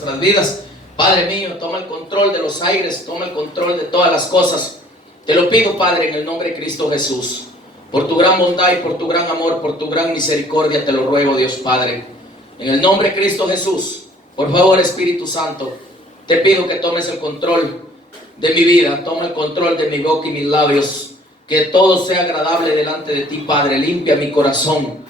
nuestras vidas. Padre mío, toma el control de los aires, toma el control de todas las cosas. Te lo pido, Padre, en el nombre de Cristo Jesús. Por tu gran bondad y por tu gran amor, por tu gran misericordia, te lo ruego, Dios Padre. En el nombre de Cristo Jesús, por favor, Espíritu Santo, te pido que tomes el control de mi vida, toma el control de mi boca y mis labios, que todo sea agradable delante de ti, Padre. Limpia mi corazón,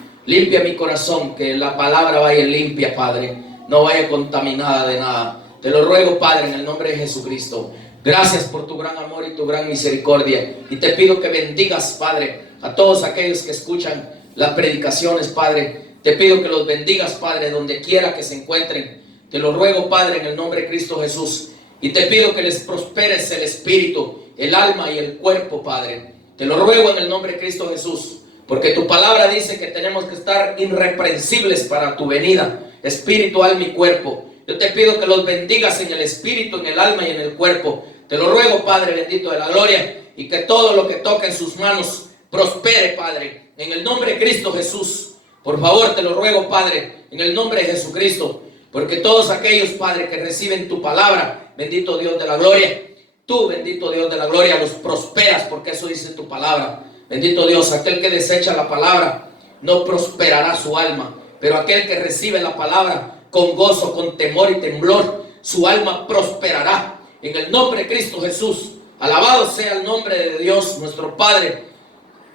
que la palabra vaya limpia, Padre, no vaya contaminada de nada. Te lo ruego, Padre, en el nombre de Jesucristo. Gracias por tu gran amor y tu gran misericordia. Y te pido que bendigas, Padre, a todos aquellos que escuchan las predicaciones, Padre. Te pido que los bendigas, Padre, donde quiera que se encuentren. Te lo ruego, Padre, en el nombre de Cristo Jesús. Y te pido que les prosperes el espíritu, el alma y el cuerpo, Padre. Te lo ruego en el nombre de Cristo Jesús. Porque tu palabra dice que tenemos que estar irreprensibles para tu venida. Espíritu, alma y cuerpo. Yo te pido que los bendigas en el espíritu, en el alma y en el cuerpo. Te lo ruego, Padre bendito de la gloria, y que todo lo que toque en sus manos prospere, Padre, en el nombre de Cristo Jesús. Por favor, te lo ruego, Padre, en el nombre de Jesucristo, porque todos aquellos, Padre, que reciben tu palabra, bendito Dios de la gloria, tú, bendito Dios de la gloria, los prosperas, porque eso dice tu palabra. Bendito Dios, aquel que desecha la palabra, no prosperará su alma, pero aquel que recibe la palabra con gozo, con temor y temblor, su alma prosperará. En el nombre de Cristo Jesús, alabado sea el nombre de Dios, nuestro Padre,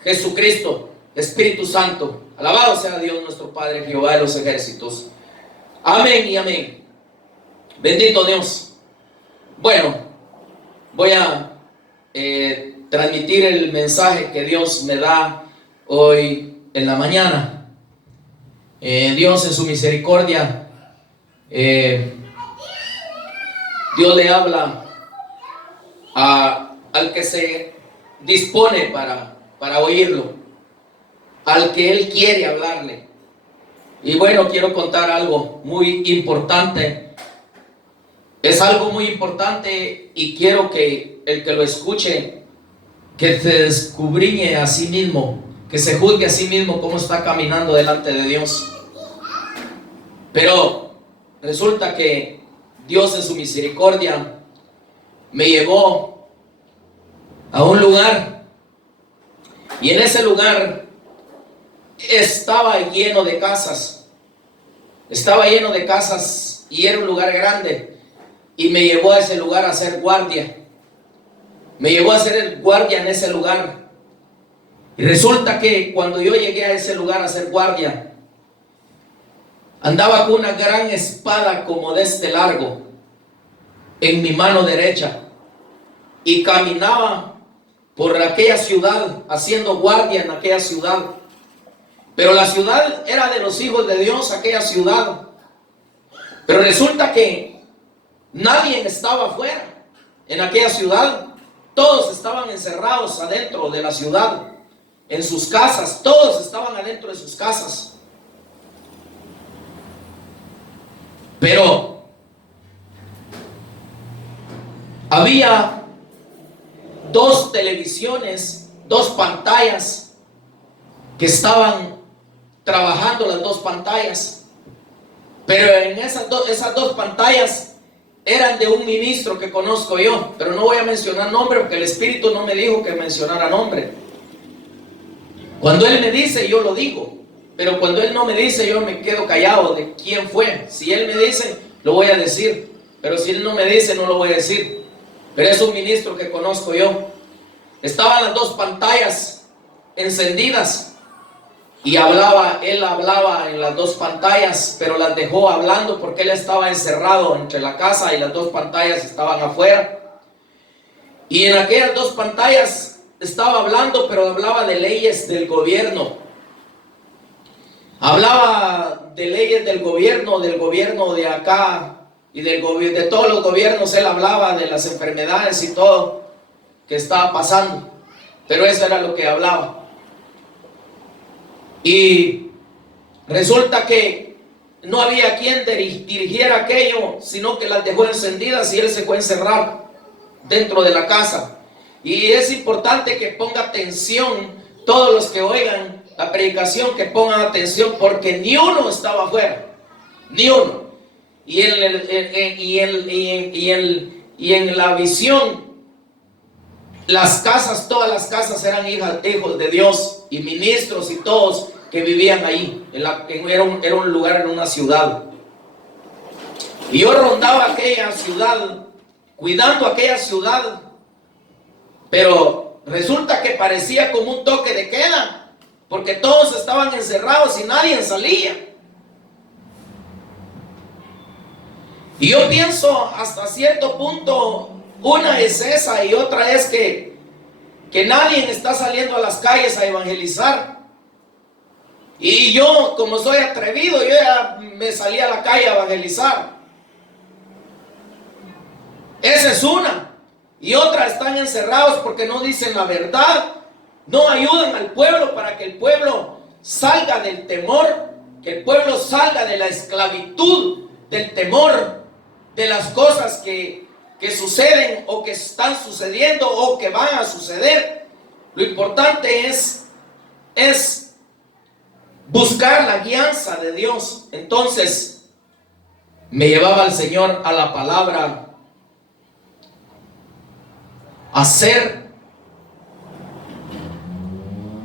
Jesucristo, Espíritu Santo. Alabado sea Dios, nuestro Padre, Jehová de los ejércitos. Amén y amén. Bendito Dios. Bueno, voy a transmitir el mensaje que Dios me da hoy en la mañana. Dios en su misericordia, Dios le habla al que se dispone para oírlo, al que Él quiere hablarle. Y bueno, quiero contar algo muy importante. Es algo muy importante y quiero que el que lo escuche, que se descubriñe a sí mismo, que se juzgue a sí mismo cómo está caminando delante de Dios. Pero resulta que Dios en su misericordia me llevó a un lugar, y en ese lugar estaba lleno de casas. Estaba lleno de casas y era un lugar grande, y me llevó a ese lugar a hacer guardia. Me llevó a hacer el guardia en ese lugar. Y resulta que cuando yo llegué a ese lugar a hacer guardia, andaba con una gran espada como de este largo en mi mano derecha, y caminaba por aquella ciudad haciendo guardia en aquella ciudad. Pero la ciudad era de los hijos de Dios, aquella ciudad. Pero resulta que nadie estaba afuera en aquella ciudad. Todos estaban encerrados adentro de la ciudad, en sus casas. Todos estaban adentro de sus casas. Pero había dos televisiones, dos pantallas que estaban trabajando, las dos pantallas. Pero en esas dos pantallas eran de un ministro que conozco yo, pero no voy a mencionar nombre porque el Espíritu no me dijo que mencionara nombre. Cuando Él me dice, yo lo digo, pero cuando Él no me dice, yo me quedo callado de quién fue. Si Él me dice, lo voy a decir, pero si Él no me dice, no lo voy a decir. Pero es un ministro que conozco yo. Estaban las dos pantallas encendidas y él hablaba en las dos pantallas, pero las dejó hablando porque él estaba encerrado entre la casa y las dos pantallas estaban afuera. Y en aquellas dos pantallas estaba hablando, pero hablaba de leyes del gobierno. Hablaba de leyes del gobierno de acá y de todos los gobiernos. Él hablaba de las enfermedades y todo que estaba pasando, pero eso era lo que hablaba. Y resulta que no había quien dirigiera aquello, sino que las dejó encendidas y él se fue a encerrar dentro de la casa. Y es importante que ponga atención, todos los que oigan la predicación, que pongan atención, porque ni uno estaba afuera, ni uno. y en la visión, las casas, todas las casas eran hijos de Dios y ministros y todos que vivían ahí. Era un lugar, en una ciudad. Y yo rondaba aquella ciudad, cuidando aquella ciudad, pero resulta que parecía como un toque de queda, porque todos estaban encerrados y nadie salía. Y yo pienso hasta cierto punto, una es esa y otra es que nadie está saliendo a las calles a evangelizar. Y yo, como soy atrevido, yo ya me salí a la calle a evangelizar. Esa es una. Y otra, están encerrados porque no dicen la verdad, no ayudan al pueblo para que el pueblo salga del temor, que el pueblo salga de la esclavitud, del temor, de las cosas que suceden o que están sucediendo o que van a suceder. Lo importante es buscar la guianza de Dios. Entonces me llevaba el Señor a la palabra, a ser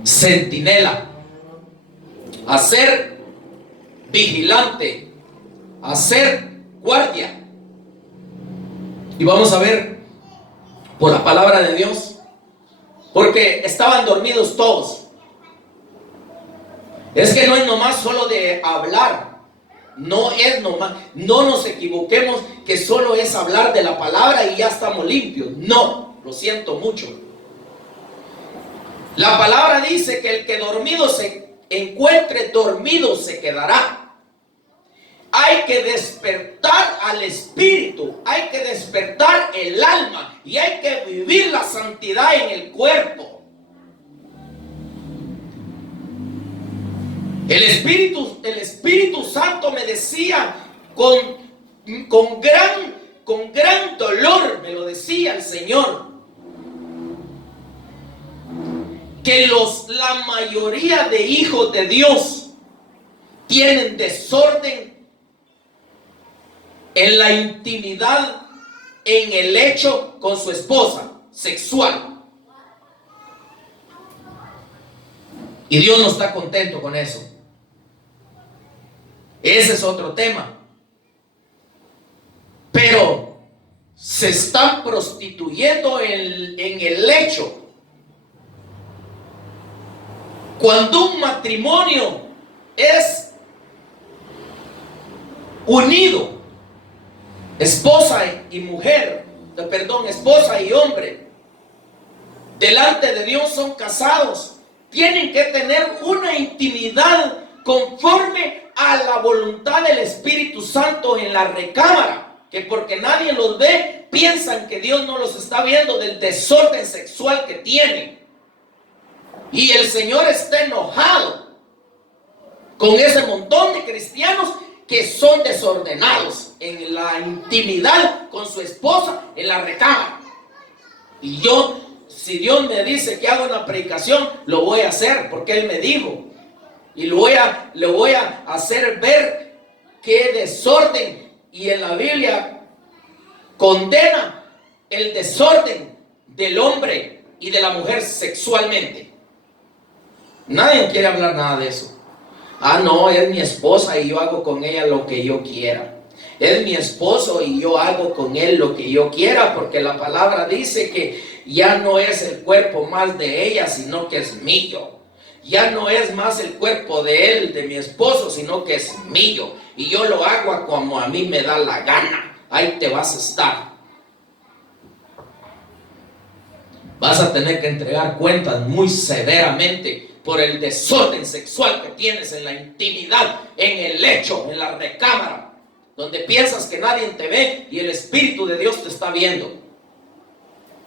centinela, a ser vigilante, a ser guardia. Y vamos a ver por la palabra de Dios, porque estaban dormidos todos. Es que no es nomás solo de hablar, no es nomás, no nos equivoquemos que solo es hablar de la palabra y ya estamos limpios. No, lo siento mucho. La palabra dice que el que dormido se encuentre, dormido se quedará. Hay que despertar al espíritu, hay que despertar el alma y hay que vivir la santidad en el cuerpo. El Espíritu Santo me decía con gran dolor, me lo decía el Señor, que la mayoría de hijos de Dios tienen desorden en la intimidad, en el hecho con su esposa, sexual. Y Dios no está contento con eso. Ese es otro tema. Pero se están prostituyendo en el hecho. Cuando un matrimonio es unido, esposa y mujer, esposa y hombre, delante de Dios son casados, tienen que tener una intimidad conforme a la voluntad del Espíritu Santo en la recámara, que porque nadie los ve, piensan que Dios no los está viendo del desorden sexual que tienen. Y el Señor está enojado con ese montón de cristianos que son desordenados en la intimidad con su esposa en la recámara. Y yo, si Dios me dice que haga una predicación, lo voy a hacer porque Él me dijo. Y le voy a hacer ver qué desorden. Y en la Biblia condena el desorden del hombre y de la mujer sexualmente. Nadie quiere hablar nada de eso. Ah, no, es mi esposa y yo hago con ella lo que yo quiera. Es mi esposo y yo hago con él lo que yo quiera, porque la palabra dice que ya no es el cuerpo más de ella, sino que es mío. Ya no es más el cuerpo de él, de mi esposo, sino que es mío. Y yo lo hago como a mí me da la gana. Ahí te vas a estar. Vas a tener que entregar cuentas muy severamente por el desorden sexual que tienes en la intimidad, en el lecho, en la recámara, donde piensas que nadie te ve y el Espíritu de Dios te está viendo.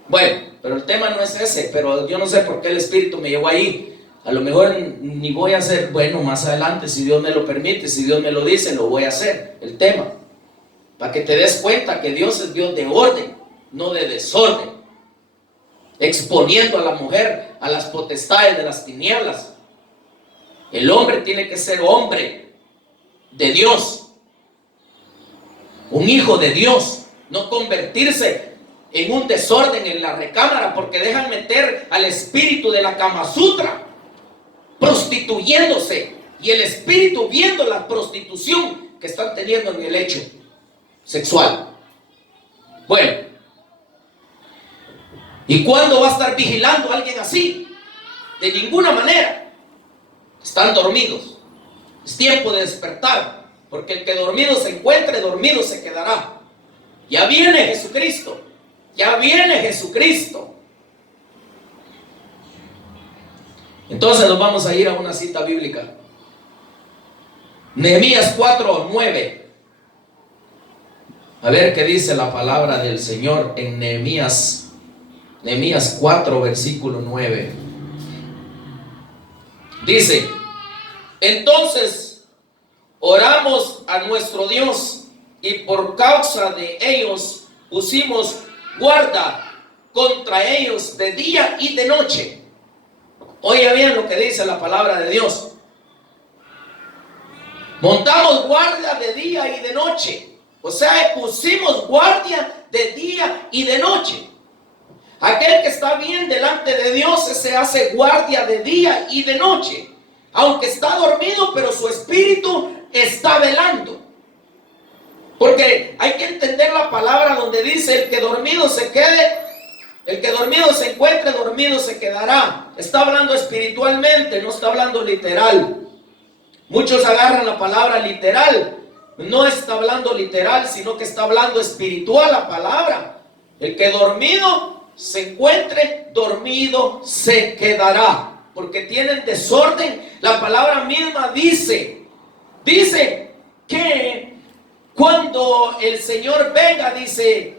Bueno, pero el tema no es ese, pero yo no sé por qué el Espíritu me llevó ahí. A lo mejor ni voy a hacer, bueno, más adelante, si Dios me lo permite, si Dios me lo dice, lo voy a hacer, el tema. Para que te des cuenta que Dios es Dios de orden, no de desorden. Exponiendo a la mujer a las potestades de las tinieblas. El hombre tiene que ser hombre de Dios. un hijo de Dios, no convertirse en un desorden en la recámara, porque dejan meter al espíritu de la Kama Sutra prostituyéndose, y el espíritu viendo la prostitución que están teniendo en el hecho sexual. Bueno, ¿y cuándo va a estar vigilando a alguien así? De ninguna manera. Están dormidos. Es tiempo de despertar, porque el que dormido se encuentre, dormido se quedará. Ya viene Jesucristo. Ya viene Jesucristo. Entonces nos vamos a ir a una cita bíblica. Nehemías 4:9. A ver qué dice la palabra del Señor en Nehemías 4, versículo 9. Dice: entonces oramos a nuestro Dios, y por causa de ellos pusimos guarda contra ellos de día y de noche. Oiga bien lo que dice la palabra de Dios. Montamos guardia de día y de noche. O sea, pusimos guardia de día y de noche. Aquel que está bien delante de Dios se hace guardia de día y de noche. Aunque está dormido, pero su espíritu está velando. Porque hay que entender la palabra donde dice: el que dormido se quede, el que dormido se encuentre, dormido se quedará. Está hablando espiritualmente, no está hablando literal. Muchos agarran la palabra literal. No está hablando literal, sino que está hablando espiritual la palabra. El que dormido se encuentre, dormido se quedará. Porque tienen desorden. La palabra misma dice que cuando el Señor venga, dice: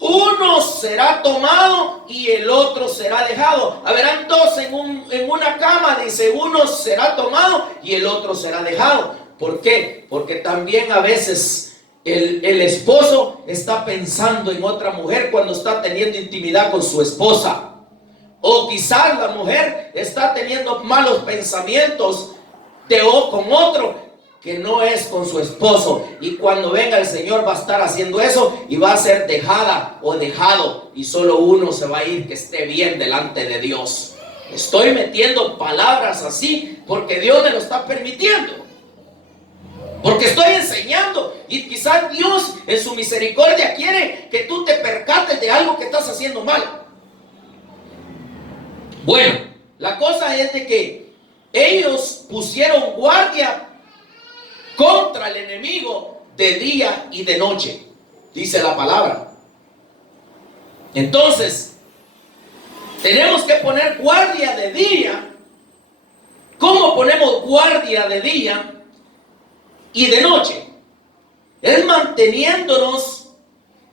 uno será tomado y el otro será dejado. Habrán dos en una cama, dice: uno será tomado y el otro será dejado. ¿Por qué? Porque también a veces el esposo está pensando en otra mujer cuando está teniendo intimidad con su esposa. O quizás la mujer está teniendo malos pensamientos con otro que no es con su esposo, y cuando venga el Señor va a estar haciendo eso y va a ser dejada o dejado, y solo uno se va a ir que esté bien delante de Dios. Estoy metiendo palabras así porque Dios me lo está permitiendo, porque estoy enseñando, y quizás Dios en su misericordia quiere que tú te percates de algo que estás haciendo mal. Bueno, la cosa es de que ellos pusieron guardia contra el enemigo de día y de noche, dice la palabra. Entonces, tenemos que poner guardia de día. ¿Cómo ponemos guardia de día y de noche? Es manteniéndonos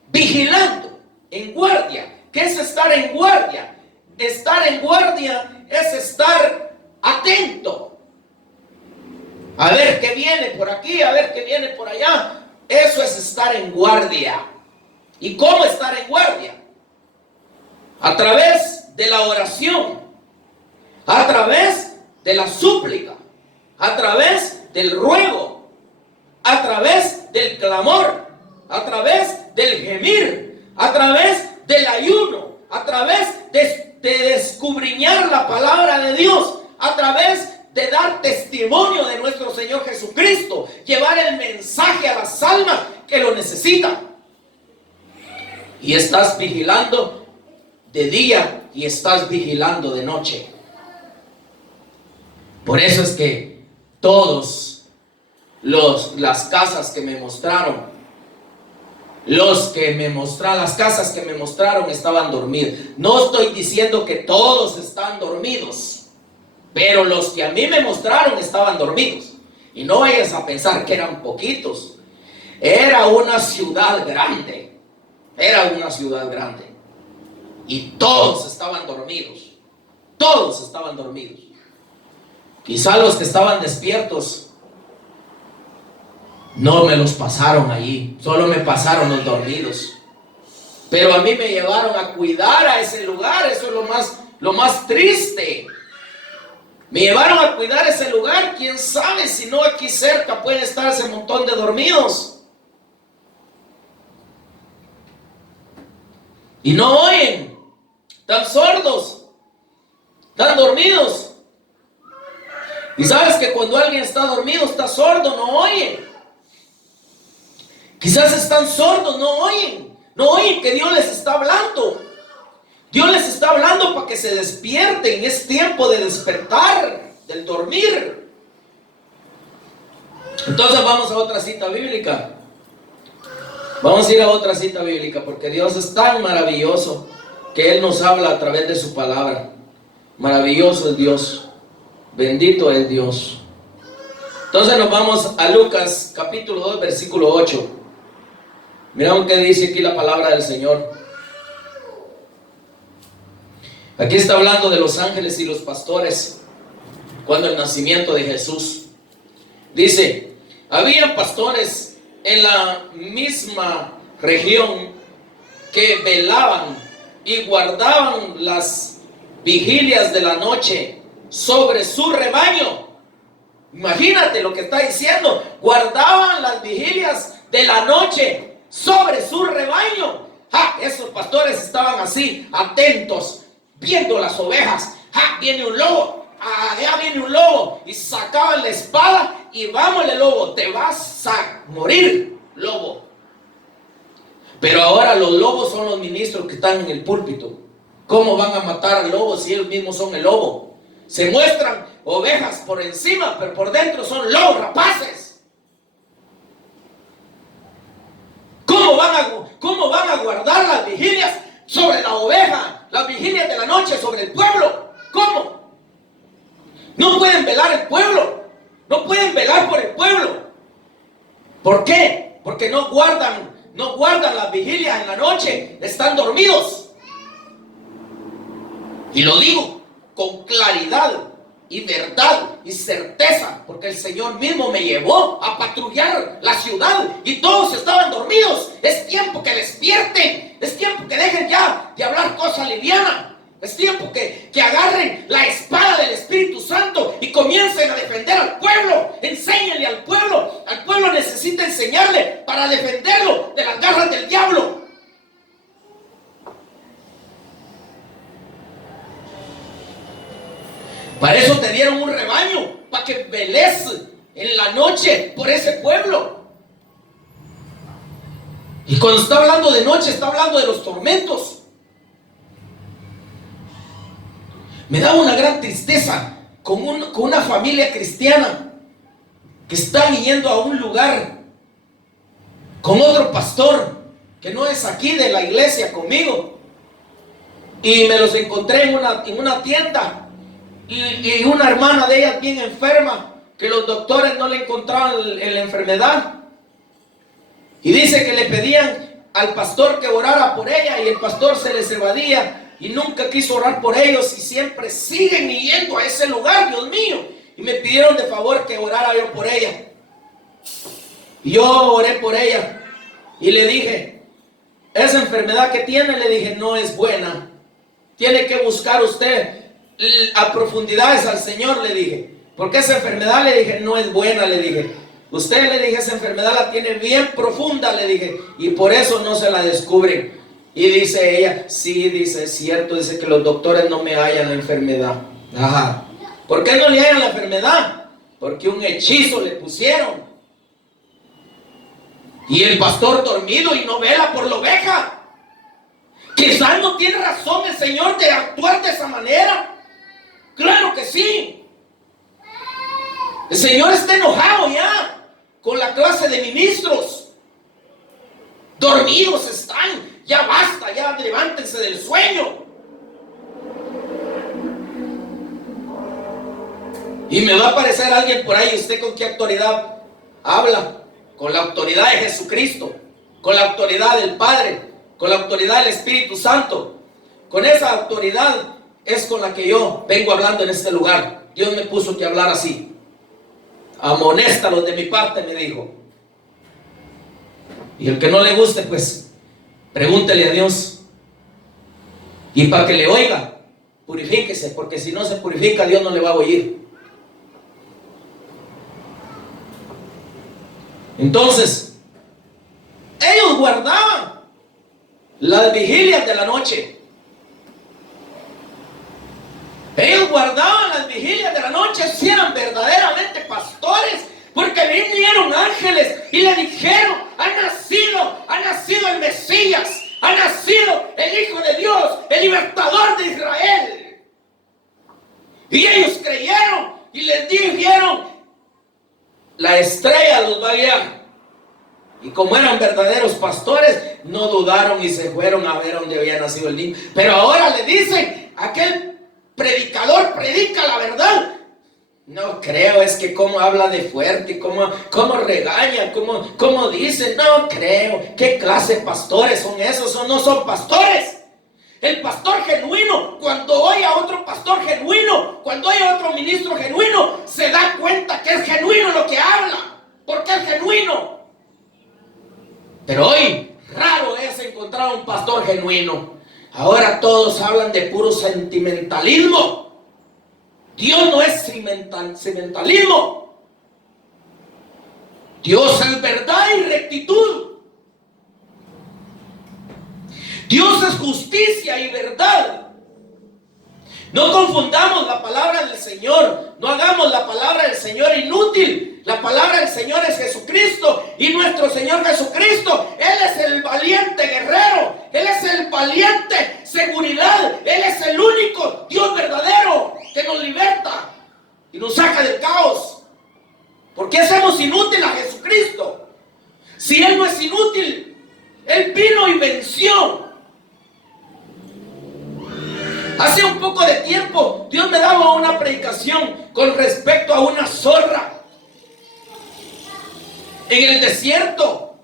vigilando, en guardia. ¿Qué es estar en guardia? Estar en guardia es estar atento. A ver qué viene por aquí, a ver qué viene por allá. Eso es estar en guardia. ¿Y cómo estar en guardia? A través de la oración, a través de la súplica, a través del ruego, a través del clamor, a través del gemir, a través del ayuno, a través de escudriñar la palabra de Dios, a través de dar testimonio de nuestro Señor Jesucristo, llevar el mensaje a las almas que lo necesitan. Y estás vigilando de día y estás vigilando de noche. Por eso es que todos las casas que me mostraron, las casas que me mostraron estaban dormidas. No estoy diciendo que todos están dormidos, pero los que a mí me mostraron estaban dormidos. Y no vayas a pensar que eran poquitos. Era una ciudad grande. Era una ciudad grande. Y todos estaban dormidos. Todos estaban dormidos. Quizá los que estaban despiertos no me los pasaron allí. Solo me pasaron los dormidos. Pero a mí me llevaron a cuidar a ese lugar. Eso es lo más triste. Me llevaron a cuidar ese lugar. Quién sabe si no aquí cerca puede estar ese montón de dormidos. y no oyen, están sordos, están dormidos. Y sabes que cuando alguien está dormido, está sordo, no oye. Quizás están sordos, no oyen que Dios les está hablando. Dios les está hablando para que se despierten. Es tiempo de despertar del dormir. Entonces vamos a otra cita bíblica. Vamos a ir a otra cita bíblica, porque Dios es tan maravilloso que Él nos habla a través de su palabra. Maravilloso es Dios. Bendito es Dios. Entonces nos vamos a Lucas capítulo 2 versículo 8. Miramos qué dice aquí la palabra del Señor. Aquí está hablando de los ángeles y los pastores cuando el nacimiento de Jesús. Dice: había pastores en la misma región que velaban y guardaban las vigilias de la noche sobre su rebaño. Imagínate lo que está diciendo. Guardaban las vigilias de la noche sobre su rebaño. Esos pastores estaban así, atentos, viendo las ovejas. Viene un lobo, allá viene un lobo, y sacaban la espada y vámonos, lobo, te vas a morir, lobo. Pero ahora los lobos son los ministros que están en el púlpito. ¿Cómo van a matar al lobo si ellos mismos son el lobo? Se muestran ovejas por encima, pero por dentro son lobos rapaces. ¿Cómo van a guardar las vigilias sobre la oveja? Las vigilias de la noche sobre el pueblo. ¿Cómo? No pueden velar el pueblo. No pueden velar por el pueblo. ¿Por qué? Porque no guardan las vigilias en la noche. Están dormidos. Y lo digo con claridad y verdad y certeza, porque el Señor mismo me llevó a patrullar la ciudad y todos estaban dormidos. Es tiempo que despierten. Es tiempo que dejen ya de hablar cosas livianas. Es tiempo que agarren la espada del Espíritu Santo y comiencen a defender al pueblo. Enséñenle al pueblo. Al pueblo necesita enseñarle para defenderlo de las garras del diablo. Para eso te dieron un rebaño, para que veles en la noche por ese pueblo. Y cuando está hablando de noche, está hablando de los tormentos. Me da una gran tristeza con una familia cristiana que está yendo a un lugar con otro pastor que no es aquí de la iglesia conmigo. Y me los encontré en una tienda. Y una hermana de ellas bien enferma, que los doctores no le encontraban en la enfermedad. Y dice que le pedían al pastor que orara por ella, y el pastor se les evadía y nunca quiso orar por ellos, y siempre siguen yendo a ese lugar, Dios mío. Y me pidieron de favor que orara yo por ella. Y yo oré por ella y le dije: esa enfermedad que tiene, le dije, no es buena. Tiene que buscar usted a profundidades al Señor, le dije, porque esa enfermedad, le dije, no es buena, le dije. Usted, le dije, esa enfermedad la tiene bien profunda, le dije, y por eso no se la descubren. Y dice ella: sí, dice, es cierto, dice que los doctores no me hallan la enfermedad. ¿Por qué no le hallan la enfermedad? Porque un hechizo le pusieron. Y el pastor dormido y no vela por la oveja. Quizás no tiene razón el Señor de actuar de esa manera. Claro que sí. El Señor está enojado ya con la clase de ministros. Dormidos están. Ya basta, ya levántense del sueño. Y me va a aparecer alguien por ahí: ¿usted con qué autoridad habla? Con la autoridad de Jesucristo, con la autoridad del Padre, con la autoridad del Espíritu Santo. Con esa autoridad es con la que yo vengo hablando en este lugar. Dios me puso que hablar así. Amonéstalos de mi parte, me dijo. Y el que no le guste, pues pregúntele a Dios. Y para que le oiga, purifíquese, porque si no se purifica, Dios no le va a oír. Entonces, ellos guardaban las vigilias de la noche. Ellos guardaban las vigilias de la noche, si eran verdaderamente pastores, porque vinieron ángeles y le dijeron: ha nacido el Mesías, ha nacido el Hijo de Dios, el libertador de Israel. Y ellos creyeron y les dijeron: la estrella los va a guiar. Y como eran verdaderos pastores, no dudaron y se fueron a ver dónde había nacido el niño. Pero ahora le dicen: aquel predicador predica la verdad. No creo, es que cómo habla de fuerte, cómo regaña, cómo dice. No creo. ¿Qué clase de pastores son esos? ¿O no son pastores? El pastor genuino, cuando oye a otro pastor genuino, cuando oye a otro ministro genuino, se da cuenta que es genuino lo que habla, porque es genuino. Pero hoy raro es encontrar un pastor genuino. Ahora todos hablan de puro sentimentalismo. Dios no es sentimentalismo. Dios es verdad y rectitud. Dios es justicia y verdad. No confundamos la palabra del Señor. No hagamos la palabra del Señor inútil. La palabra del Señor es Jesucristo. Y nuestro Señor Jesucristo, Él es el valiente guerrero. Él es el valiente seguridad. Él es el único Dios verdadero que nos liberta y nos saca del caos. ¿Por qué hacemos inútil a Jesucristo? Si Él no es inútil, Él vino y venció. Hace un poco de tiempo Dios me daba una predicación con respecto a una zorra en el desierto.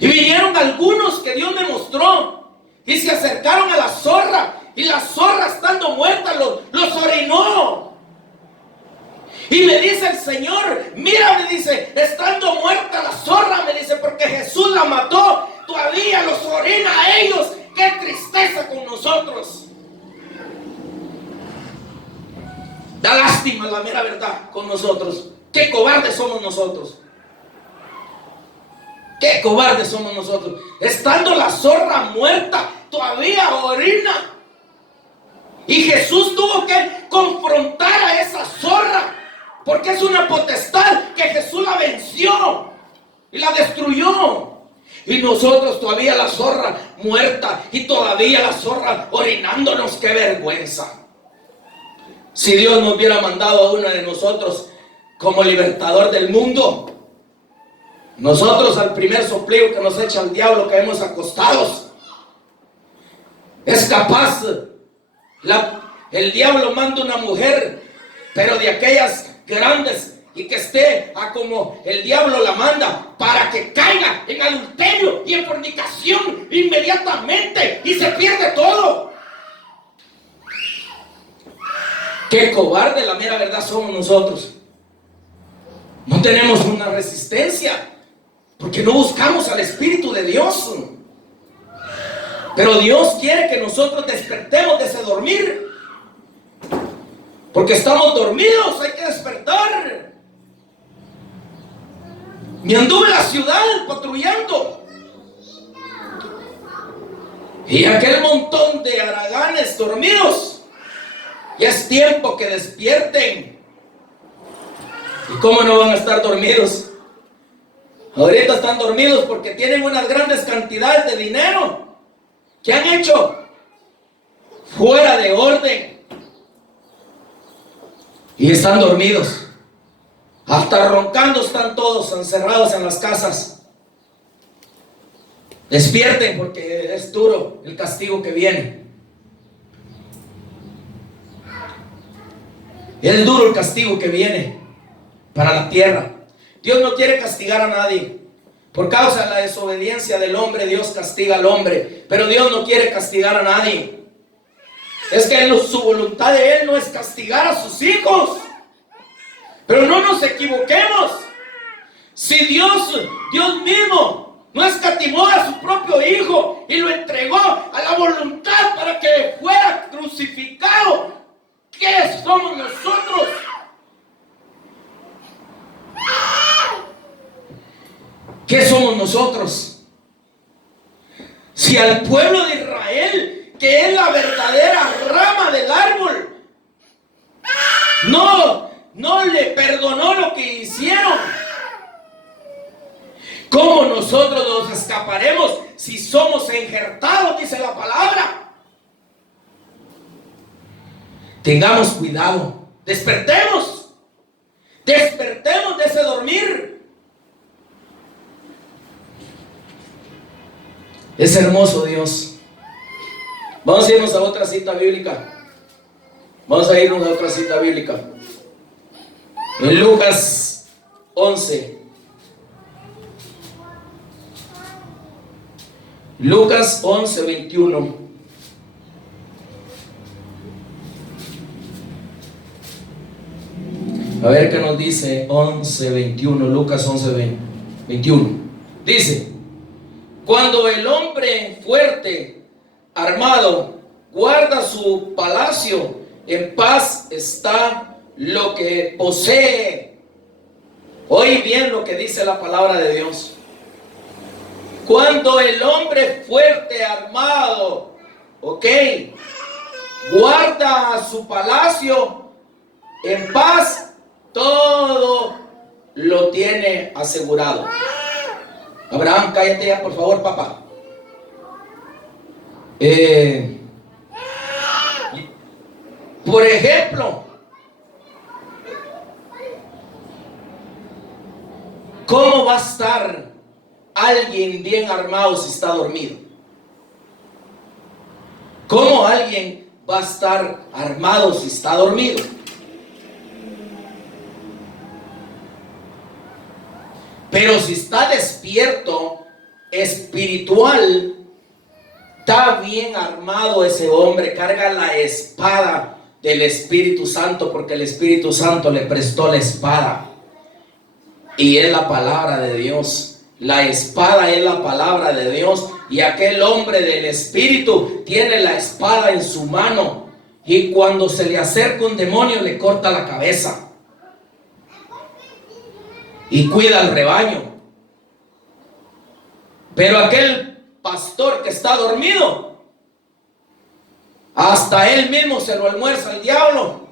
Y vinieron algunos que Dios me mostró y se acercaron a la zorra, y la zorra, estando muerta, los orinó. Y me dice el Señor: mira, me dice, estando muerta la zorra, me dice, porque Jesús la mató, todavía los orina a ellos. ¡Qué tristeza con nosotros! Da lástima, la mera verdad, con nosotros. ¡Qué cobardes somos nosotros! ¡Qué cobardes somos nosotros! Estando la zorra muerta, todavía orina. Y Jesús tuvo que confrontar a esa zorra, porque es una potestad que Jesús la venció y la destruyó. Y nosotros todavía la zorra muerta, y todavía la zorra orinándonos. ¡Qué vergüenza! Si Dios nos hubiera mandado a uno de nosotros como libertador del mundo, nosotros al primer soplío que nos echa el diablo caemos acostados. Es capaz, el diablo manda una mujer, pero de aquellas grandes, y que esté a como el diablo la manda, para que caiga en adulterio y en fornicación inmediatamente, y se pierde todo. Qué cobarde, la mera verdad, somos nosotros. No tenemos una resistencia, porque no buscamos al Espíritu de Dios. Pero Dios quiere que nosotros despertemos de ese dormir, porque estamos dormidos, hay que despertar. Me anduve en la ciudad patrullando, y aquel montón de haraganes dormidos, ya es tiempo que despierten. ¿Y cómo no van a estar dormidos? Ahorita están dormidos porque tienen unas grandes cantidades de dinero que han hecho fuera de orden, y están dormidos. Hasta roncando están todos encerrados en las casas. Despierten, porque es duro el castigo que viene. Es duro el castigo que viene para la tierra. Dios no quiere castigar a nadie. Por causa de la desobediencia del hombre, Dios castiga al hombre. Pero Dios no quiere castigar a nadie. Es que su voluntad de Él no es castigar a sus hijos. Pero no nos equivoquemos. Si Dios mismo no escatimó a su propio Hijo y lo entregó a la voluntad para que fuera crucificado, ¿qué somos nosotros? ¿Qué somos nosotros? Si al pueblo de Israel, que es la verdadera rama del árbol, no le perdonó lo que hicieron, ¿cómo nosotros nos escaparemos si somos injertados? Dice la palabra. Tengamos cuidado. Despertemos de ese dormir. Es hermoso Dios. Vamos a irnos a otra cita bíblica. En Lucas 11. Lucas 11, 21. A ver qué nos dice 11, 21. Lucas 11, 21. Dice: cuando el hombre fuerte, armado, guarda su palacio, en paz está lo que posee. Oí bien lo que dice la palabra de Dios. Cuando el hombre fuerte, armado, guarda su palacio, en paz, todo lo tiene asegurado. Abraham, cállate ya, por favor, papá. Por ejemplo, ¿cómo va a estar alguien bien armado si está dormido? ¿Cómo alguien va a estar armado si está dormido? Pero si está despierto, espiritual, está bien armado ese hombre, carga la espada del Espíritu Santo, porque el Espíritu Santo le prestó la espada. Y es la palabra de Dios. La espada es la palabra de Dios. Y aquel hombre del Espíritu tiene la espada en su mano. Y cuando se le acerca un demonio, le corta la cabeza. Y cuida al rebaño. Pero aquel pastor que está dormido, hasta él mismo se lo almuerza el diablo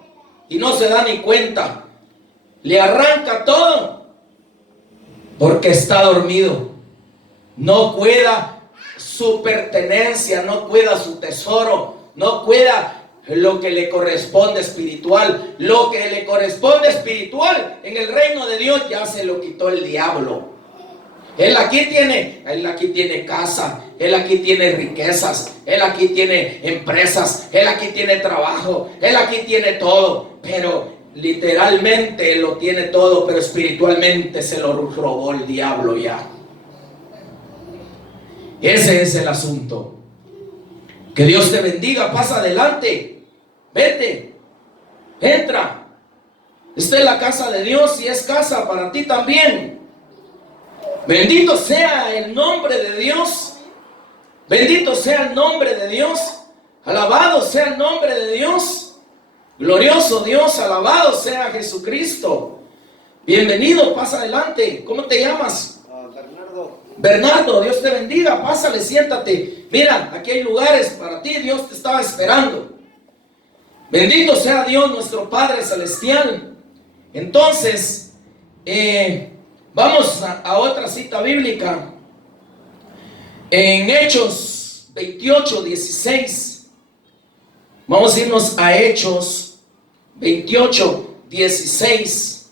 y no se da ni cuenta. Le arranca todo porque está dormido. No cuida su pertenencia, no cuida su tesoro, no cuida lo que le corresponde espiritual. Lo que le corresponde espiritual en el reino de Dios ya se lo quitó el diablo. Él aquí tiene casa, él aquí tiene riquezas, él aquí tiene empresas, él aquí tiene trabajo, él aquí tiene todo, pero literalmente lo tiene todo, pero espiritualmente se lo robó el diablo ya. Ese es el asunto. Que Dios te bendiga, pasa adelante, vete, entra. Esta es la casa de Dios y es casa para ti también. Bendito sea el nombre de Dios. Bendito sea el nombre de Dios. Alabado sea el nombre de Dios. Glorioso Dios, alabado sea Jesucristo. Bienvenido, pasa adelante. ¿Cómo te llamas? Bernardo. Bernardo, Dios te bendiga. Pásale, siéntate. Mira, aquí hay lugares para ti. Dios te estaba esperando. Bendito sea Dios, nuestro Padre Celestial. Entonces, vamos a otra cita bíblica. En Hechos 28, 16. Vamos a irnos a Hechos 28, 16.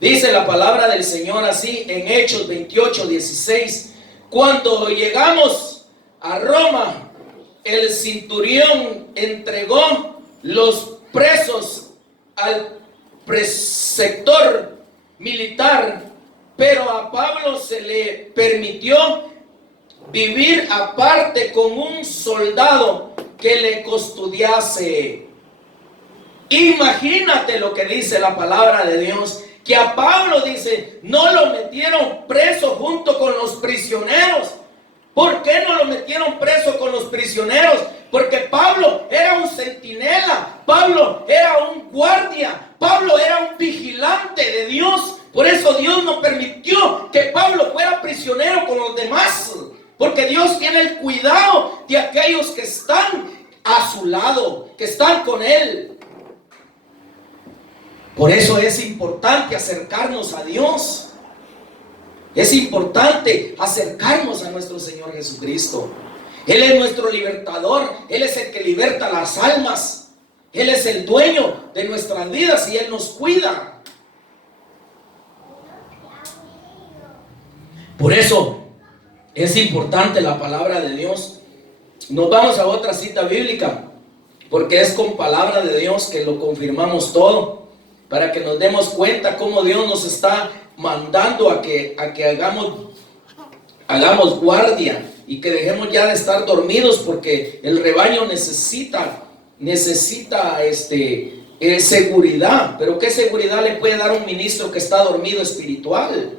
Dice la palabra del Señor así en Hechos 28, 16. Cuando llegamos a Roma, el centurión entregó los presos al preceptor militar, pero a Pablo se le permitió vivir aparte con un soldado que le custodiase. Imagínate lo que dice la palabra de Dios, que a Pablo dice, no lo metieron preso junto con los prisioneros. ¿Por qué no lo metieron preso con los prisioneros? Porque Pablo era un centinela, Pablo era un guardia, Pablo era un vigilante de Dios. Por eso Dios no permitió que Pablo fuera prisionero con los demás. Porque Dios tiene el cuidado de aquellos que están a su lado, que están con Él. Por eso es importante acercarnos a Dios. Es importante acercarnos a nuestro Señor Jesucristo. Él es nuestro libertador. Él es el que liberta las almas. Él es el dueño de nuestras vidas y Él nos cuida. Por eso es importante la palabra de Dios. Nos vamos a otra cita bíblica, porque es con palabra de Dios que lo confirmamos todo, para que nos demos cuenta cómo Dios nos está mandando a que hagamos guardia y que dejemos ya de estar dormidos, porque el rebaño necesita seguridad. Pero ¿qué seguridad le puede dar un ministro que está dormido espiritual?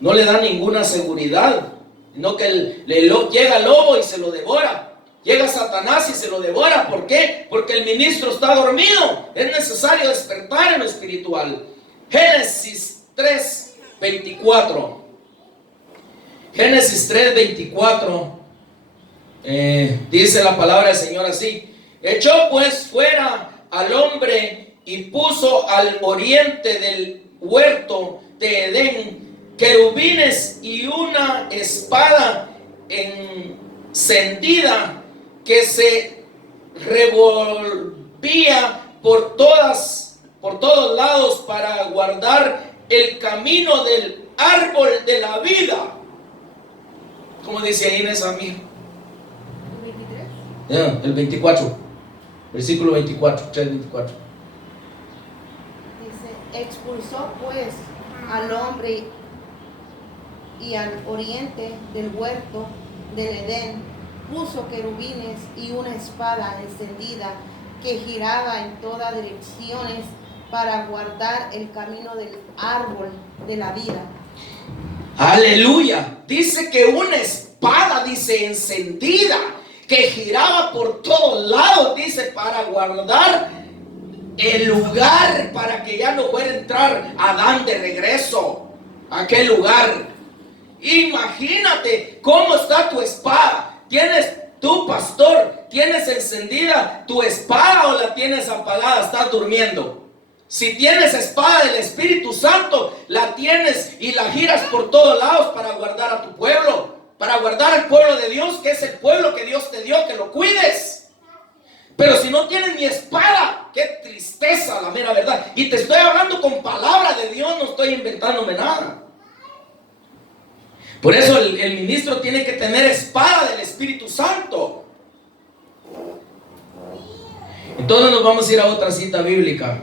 No le da ninguna seguridad, sino que llega el lobo y se lo devora. Llega Satanás y se lo devora. ¿Por qué? Porque el ministro está dormido. Es necesario despertar en lo espiritual. Génesis 3:24. Génesis 3:24. Dice la palabra del Señor así: echó pues fuera al hombre y puso al oriente del huerto de Edén querubines y una espada encendida que se revolvía por todos lados para guardar el camino del árbol de la vida. ¿Cómo dice ahí en esa amiga? ¿El 23? El 24, versículo 24, 3:24. Dice: expulsó pues al hombre y al oriente del huerto del Edén, puso querubines y una espada encendida que giraba en todas direcciones para guardar el camino del árbol de la vida. Aleluya. Dice que una espada, dice, encendida, que giraba por todos lados, dice, para guardar el lugar, para que ya no pueda entrar Adán de regreso a aquel lugar. Imagínate cómo está tu espada. Tu pastor, ¿tienes encendida tu espada o la tienes apagada? ¿Estás durmiendo? Si tienes espada del Espíritu Santo, la tienes y la giras por todos lados para guardar a tu pueblo, para guardar al pueblo de Dios, que es el pueblo que Dios te dio, que lo cuides. Pero si no tienes ni espada, qué tristeza, la mera verdad. Y te estoy hablando con palabra de Dios, no estoy inventándome nada. Por eso el ministro tiene que tener espada del Espíritu Santo. Entonces nos vamos a ir a otra cita bíblica.